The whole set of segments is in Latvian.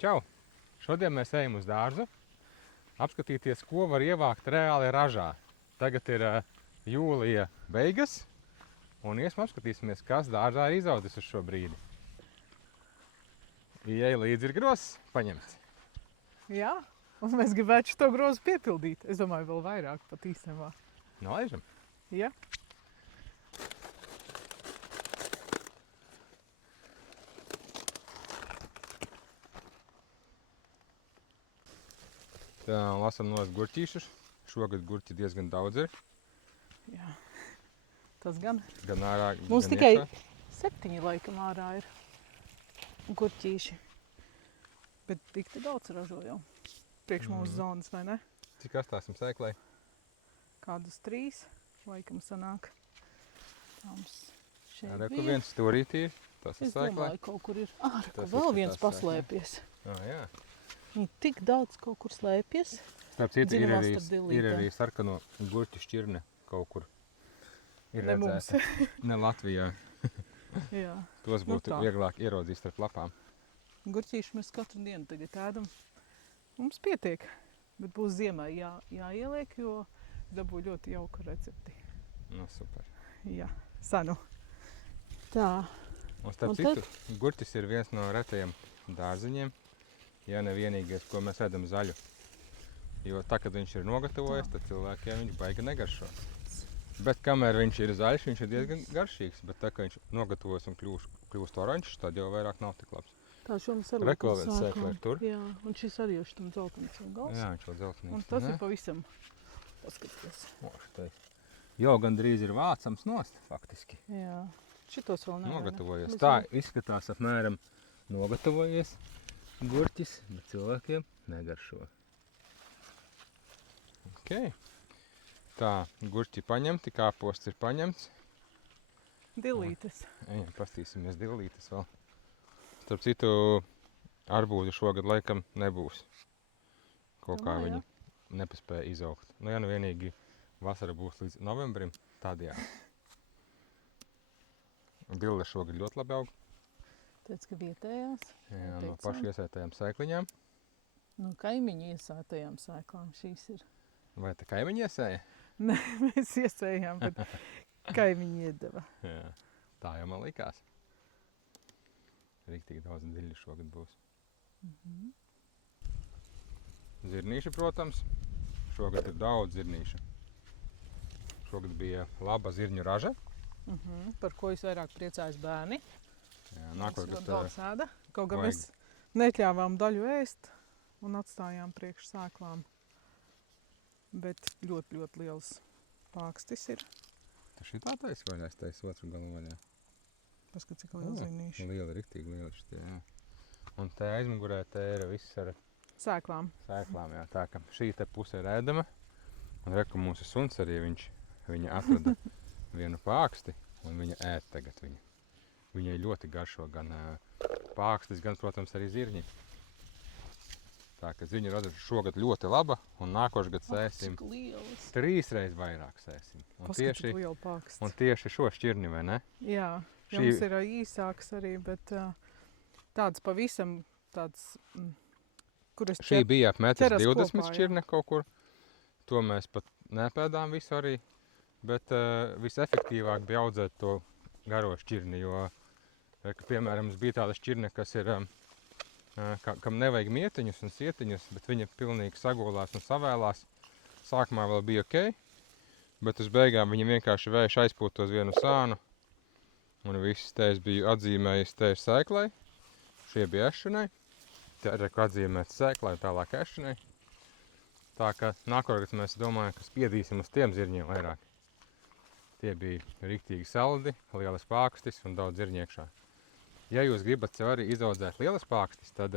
Čau! Šodien mēs ejam uz dārzu, apskatīties, ko var ievākt reāli ražā. Tagad ir jūlija beigas, un iesim apskatīsimies, kas dārzā ir izaudzis uz šo brīdi. Ieej līdzi ir grozs paņemts. Jā, un mēs gribētu šo grozu piepildīt. Es domāju, vēl vairāk pat īstenībā. Nolaižam. Ja? Tā, lasam nost gurķīšus. Šogad gurķi diezgan daudz ir. Jā. Tas gan. Gan ārā, Mums gan tikai iekšā. 7 laikam ārā ir gurķīši. Bet tik te daudz ražo jau. Priekš mūsu zonas, vai ne? Cik astāsim sēklai? Kādus 3 laikam sanāk. Mums šeit Reku bija. viens stūrītī ir. Tas ir Es sēklai. domāju, kaut kur ir. Reku, Tas vēl ir viens tas paslēpies. Jā. Viņi tik daudz kaut kur slēpjas. Starp citu, ir Dziļumā arī, starp dillītēm. ir arī sarkano gurķu šķirne kaut kur. Ir Ne mums. redzēta. Ne Latvijā. Jā. Tos būtu tā. vieglāk ieraudzīt starp lapām. Gurķīši mēs katru dienu tagad ēdam. Mums pietiek, bet būs ziemai jāieliek, jo dabū ļoti jauku recepti. Nu, super. Jā, sanu. Tā, Un starp Un citu, gurķis ir viens no retajiem dārziņiem, ja ne vienīgais, ko mēs ēdam zaļu. Jo tā, kad viņš ir nogatavojies, tad cilvēkiem viņš baigi negaršo. Bet kamēr viņš ir zaļš, viņš ir diezgan garšīgs, bet tā, ka viņš nogatavojas un kļūst oranžs, tad jau vairāk nav tik labs. tā šo mums arī Reko viens sēkla ir tur. Jā, un šis arī jau šitam zeltains un gals. Jā, viņš vēl zeltainīgs. Un tas ir pavisam paskaties. Jau gandrīz ir vācams nost, faktiski. Jā, šitos vēl nevar. Nogatavojies. Tā izskatās apmēram nogatavojies gurķis, bet cilvēkiem negaršo. Ok. Tā, gurķi paņemti, kāposts ir paņemts. Dilītes. Ejam, pastīsimies dillītes vēl. Starp citu, arbūzi šogad laikam nebūs. Kaut kā Domāju, viņi nepaspēja izaugt. Nu, ja nu vienīgi vasara būs līdz novembrim, tad jā. Dille šogad ļoti labi aug. Teic, ka vietējās. Jā, no Teicām. pašu iesētajām sēkliņām. No kaimiņu iesētajām sēklām šīs ir. Vai te kaimiņi iesēja? Nē, mēs iesējām, bet kaimiņi iedeva. Jā, tā jau man likās. Riktīgi daudz diļu šogad būs. Zirnīši, protams. Šogad ir daudz zirnīšu. Šogad bija laba zirņu raža. Par ko es vairāk priecājos bērni. Jā, Mums nākotnē ļoti daudz ēda. Kaut gan vajag. mēs neļāvām daļu ēst un atstājām priekš sēklām. Bet ļoti, ļoti liels pākstis ir. Tas šī tā taisa vaļā, es taisu otru galu vaļā. Paskat, cik liels zinīši. Lieli, riktīgi lieli šitie, jā. Un te aizmugurē te ir viss ar Sēklām. sēklām, jā. Tā ka šī te puse ir ēdama. Un reku mūsu suns arī viņa atrada vienu pāksti un viņa ēd tagad viņu. Viņai ļoti garšo gan pākstis, gan, protams, arī zirņi. Tā ka zirņu raža šogad ļoti laba un nākošais gads sēsim Cik liels. 3 reizes vairāk sēsim. Un Paskat, cik liela pāksts. tieši šo šķirni, vai ne? Jā, Šī- mums ir īsāks arī, bet tāds pavisam tāds, kur es Šī bija ap metrs ķeras 20 kopā, jā. šķirne kaut kur. To mēs pat nepēdām visu arī. Bet visefektīvāk bija audzēt to garo šķirni, jo, piemēram, mums bija tāda šķirne, kas ir, kam nevajag mietiņus un sietiņus, bet viņa pilnīgi sagolās un savēlās. Sākumā vēl bija ok, bet uz beigām viņa vienkārši vējš aizpūta uz vienu sānu. Un viss te es biju atzīmējis te ir sēklai. Šie bija ešanai. Te ir atzīmēts sēklai, tālāk ešanai. Tā ka nākamreiz mēs domājam, ka spiedīsim uz tiem zirņiem vairāk. Tie bija riktīgi saldi, lielas pākstis un daudz zirņu iekšā. Ja jūs gribat sev arī izaudzēt lielas pākstis, tad,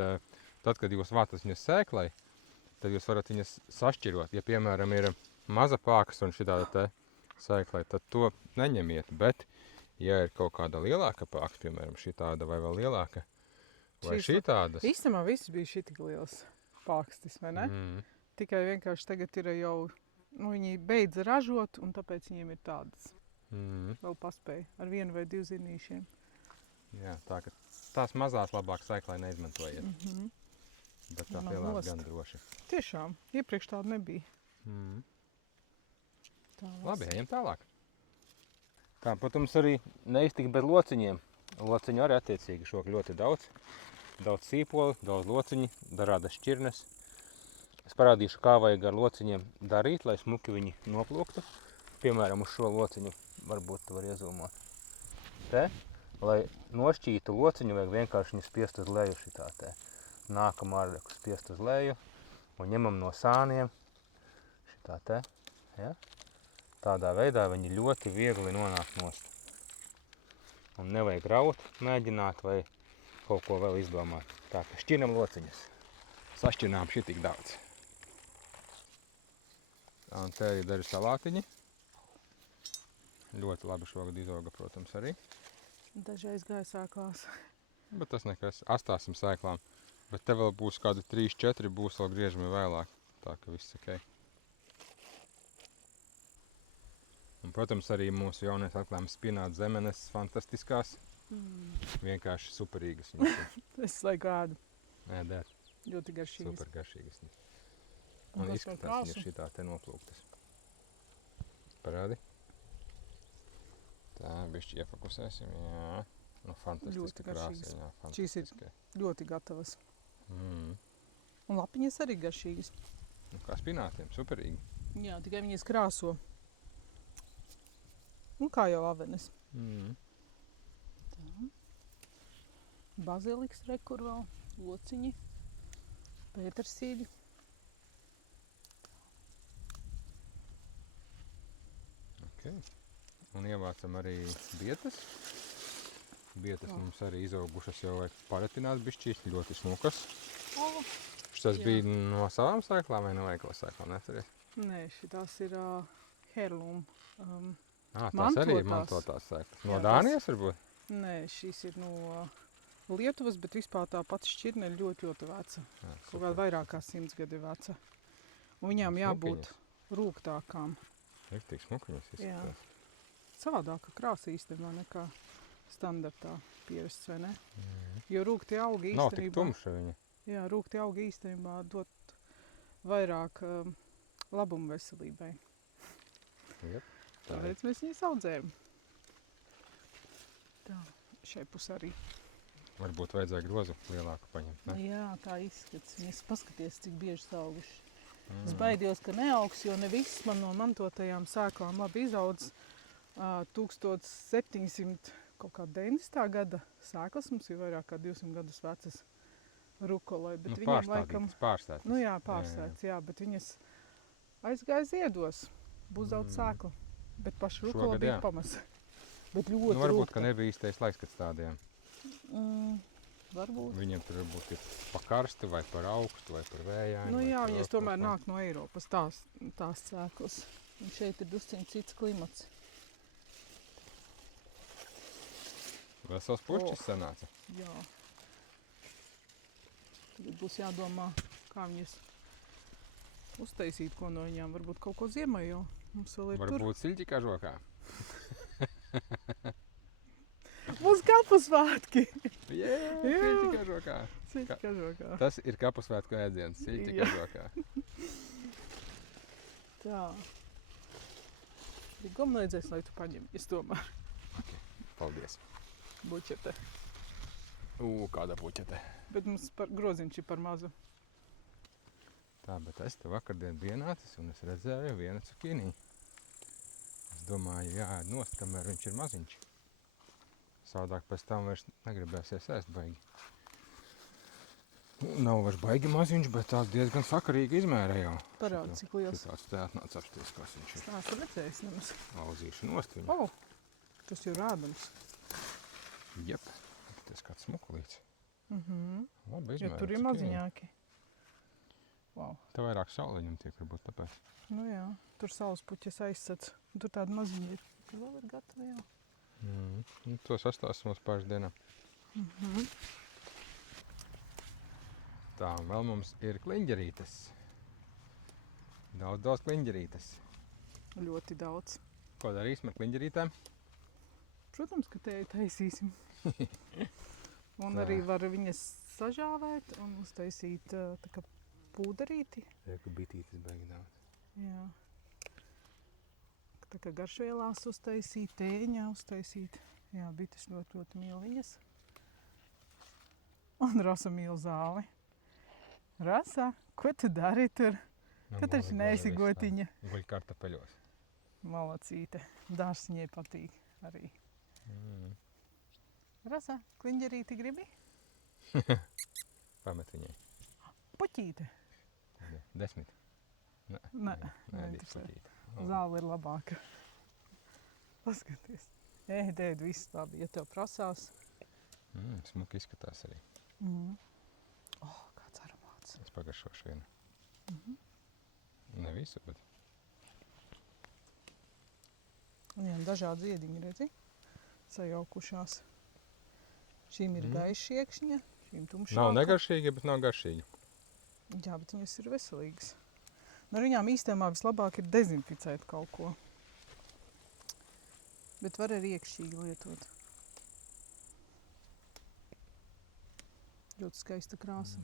kad jūs vācat viņas sēklai, tad jūs varat viņas sašķirot. Ja, piemēram, ir maza pāksts un šitāda te sēklai, tad to neņemiet. Bet, ja ir kaut kāda lielāka pāksts, piemēram, šitāda vai vēl lielāka, vai šitādas, īstenībā viss bija šitik liels pākstis, vai ne? Tikai vienkārši tagad ir jau, viņi beidza ražot, un tāpēc viņiem ir tādas vēl paspēja ar 1 vai 2 zinīšiem. Jā, tā ka tās mazās labāk sēklai neizmantojiet. Bet tā Nav pielāda nost. gan droši. Tiešām, iepriekš tāda nebija. Tā Labi, ejam tālāk. Tā, protams, arī neiztika bez lociņiem. Lociņu arī attiecīgi šok ļoti daudz. Daudz sīpoli, daudz lociņi, darādas šķirnes. Es parādīšu, kā vajag ar lociņiem darīt, lai smuki viņi noplūktu. Piemēram, uz šo lociņu varbūt tu var iezūmot. Te, lai nošķītu lociņu, vajag vienkārši viņu spiest uz leju šitā te. Nākam ārleku spiest uz leju un ņemam no sāniem šitā te. Ja? Tādā veidā viņi ļoti viegli nonāk nost. Un nevajag raut, mēģināt vai kaut ko vēl izdomāt. Tā, ka šķirnam lociņus. Sašķirnām šitik daudz. Tā, un te arī daži salātiņi. Ļoti labi šogad izauga, protams, arī. Dažreiz gāja sēklās. Bet tas nekas. Astāsim sēklām. Bet te vēl būs kādi 3-4, būs vēl griežami vēlāk. Tā ka viss ok. Un, protams, arī mūsu jaunais atklājums spināta zemenes fantastiskās. Vienkārši superīgas. Es lai kādu. Ēdēt. Ļoti garšīgas. Super garšīgas. Un Un kas izskatās, par viņa krāsu? šitā te noplūktas. Parādi. Tā, bišķi iefokusēsim. Jā. Nu, fantastiska Ļoti garšīgas. krāsa. Jā, Šīs ir fantastiska. ļoti gatavas. Mm. Un lapiņas arī garšīgas. Nu, kā spinātiem, superīgi. Jā, tikai viņas krāso. Un kā jau avenes. Mm. Baziliks rekur vēl, lociņi, pētersīļi. Okay. Un ievācam arī bietas. Bietas mums arī izaugušas jau vajag paretināt bišķīs, ļoti smukas. Šitas Jā. bija no savām sēklām vai no veikala sēklām, neatceries? Nē, šitās ir heirloom. Tās arī ir Mantotās. mantotās sēklas. No Jā, Dānijas varbūt? Nē, šīs ir no Lietuvas, bet vispār tā pati šķirne ir ļoti, ļoti veca. Jā, Kaut kāda vairāk kā 100 gadi veca. Un viņām jābūt rūgtākām. Riktīgi smukiņas Jā. izskatās. Savādāka krāsa īstenībā nekā standartā pierasts, vai ne? Jo rūgti augi Nav tik īstenībā... tumša viņa. Jā, rūgti augi īstenībā dot vairāk labumu veselībai. Jep, tā ir. Tāpēc mēs viņus audzējam. Tā, šai pusē arī. Varbūt vajadzēja grozu lielāku paņemt, ne? Jā, tā izskats. Viņas paskaties, cik bieži auguši. Es baidījos, ka neaugs, jo ne viss man no mantotajām sēklām labi izaudzis. 1790. gada sēklas mums ir vairāk kā 200 gadus vecas rukolai, bet Nu, viņiem laikam... pārstādītas. Nu jā, pārsēts, jā, bet viņas aizgāja ziedos. Būs daudz sēklu, bet paša rukola Šogad, bija jā. pamasa. Bet ļoti Nu, varbūt, rūgta. ka nebija īstais laiks, kad stādījām. Varbūt. Viņiem tur varbūt ir pa karstu, vai par augstu, vai par vējām. Nu vai jā, par viņas vēl tomēr kaut ko. nāk no Eiropas, tās sēklas. Un šeit ir drusciņ cits klimats. Vesels pušķis sanāca. Jā. Tagad būs jādomā, kā viņas uztaisīt, ko no viņām. Varbūt kaut ko ziemai jau. Mums vēl ir tur. Varbūt siļķi kažokā. Mums kapusvētki! Jā, siļķi kažokā. Cik kažokā. Tas ir kapusvētku ēdziens, siļķi Jā. kažokā. Tā. Rigom vajadzēs, lai tu paņem. Es tomēr. Paldies. Bučete. Kāda puķete. Bet mums groziņš ir par mazu. Tā, bet es te vakardien biju ienācis un es redzēju vienu cukīnī. Es domāju, jāēd nost, kamēr viņš ir maziņš. Savādāk pēc tam vairs negribēsies ēst baigi. Nav vairs baigi maziņš, bet tāds diezgan sakarīgi izmēra jau. Parādi, cik liels. Šitāds te atnāc apsties, kas viņš ir. Tā esmu redzējis nemaz. Lauzīšu nost viņu. Tas jau rādams. Jep, tas kāds smukulīts. Labi Jo izmēra tur ir cukīni. maziņāki. Wow. Te vairāk saule viņam tiek, varbūt tāpēc. Nu jā, tur saules puķes aizsats. Un tur tāda maziņa ir. Tur vēl ir gatava jau. Nu, to sastāsim uz pāris dienām. Tā, un vēl mums ir kliņģerītes. Daudz kliņģerītes. Ļoti daudz. Ko darīsim ar kliņģerītēm? Protams, ka te taisīsim. Un Tā. arī var viņas sažāvēt un uztaisīt tā kā pūderīti. Reku bitītes baigi daudz. Jā. Tā kā garšvielās uztaisīt, tēņā uztaisīt. Jā, bites ļoti mīl viņas. Un Rasa mīl zāli. Rasa, ko tu dari tur? Tu taču neesi gotiņa. Guļ kartapeļos. Malacīte. Dārsiņai patīk arī. Rasa, kliņģerīti gribi? Pamet viņai. Puķīte. 10. Nē, Nē, zāle ir labāka. Paskaties. Ēd, viss labi, ja tev prasās. Smuki izskatās arī. Kāds aromāts. Es pagaršošu vienu. Ne visu, bet... Jā, dažādi ziediņi, redzi? Sajaukušās. Šīm ir gaiši iekšņa, šīm tumšāka. Nav negaršīgi, bet nav garšīgi. Jā, bet viņas ir veselīgas. No viņām īstenībā vislabāk ir dezinficēt kaut ko. Bet var arī iekšķīgi lietot. Ļoti skaista krāsa.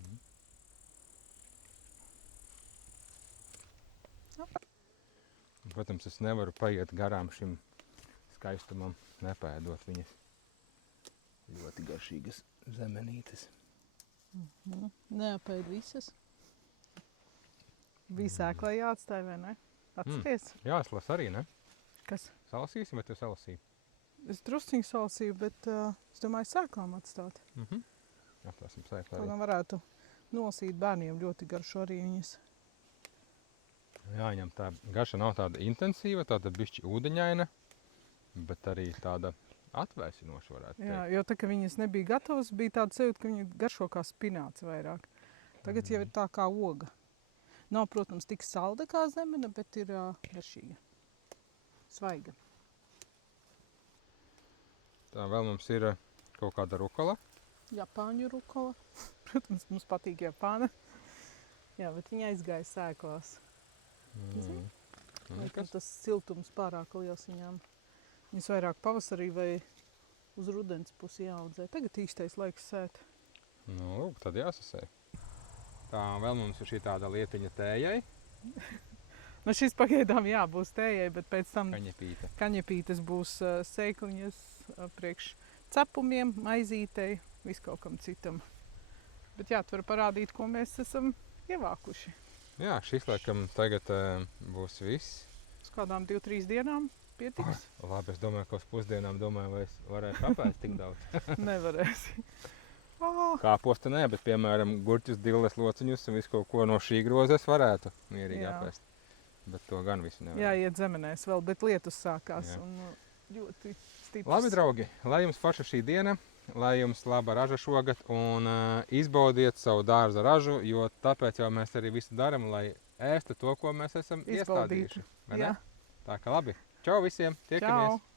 Protams, es nevaru paiet garām šim skaistumam, nepēdot viņas. Ļoti garšīgas zemenītes. Neapēd visas. Bija sēklā jāatstāj, vai ne? Atceries? Jāslas arī, ne? Kas? Salasīsim, vai tu salasīji? Es drusciņu salasīju, bet es domāju sēklām atstāt. Atstāsim sēklā Kaut arī. gan varētu nolasīt bērniem, ļoti garšo arī viņas. Jāņem tā garša nav tāda intensīva, tāda bišķi ūdeņaina, bet arī tāda atvēsinoša varētu teikt. Jā, jo tā, ka viņas nebija gatavas, bija tāda sajūta, ka viņi garšo kā spināts vairāk. Tagad jau ir tā kā oga. Nav, protams, tik salda kā zemene, bet ir garšīga. Svaiga. Tā vēl mums ir kaut kāda rukala. Japāņu rukola. Protams, mums patīk Japāna. Jā, bet viņa aizgāja sēklās. Laikam tas siltums pārāk liels viņām. Viņas vairāk pavasarī vai uz rudens pusi jāaudzē. Tagad īstais laiks sēt. Nu, lūk, tad jāsasēj. Tā, vēl mums ir šī tāda lietiņa tējai. Nu, šis pagaidām būs tējai, bet pēc tam Kaņepīte. kaņepītes būs sēkliņas priekš cepumiem, maizītei, viskaut kam citam. Bet jā, tu vari parādīt, ko mēs esam ievākuši. Jā, šis laikam tagad būs viss. Uz kādām 2-3 dienām pietiks? Labi, es domāju, ka uz pusdienām vai es varēšu apēst tik daudz. Nevarēsi. Kāposta nē, bet piemēram gurķus, dilles, lociņus un visu kaut ko no šī grozes varētu mierīgi Jā. apēst. Bet to gan visu nevar. Jā, iet zemenēs vēl, bet lietus sākās. Jā. Un ļoti stiprs. Labi, draugi, lai jums forša šī diena, lai jums laba raža šogad un izbaudiet savu dārza ražu, jo tāpēc jau mēs arī visu daram, lai ēstu to, ko mēs esam Izbaudītu. iestādījuši. Vai ne? Jā. Tā kā labi. Čau visiem, tiekamies! Čau!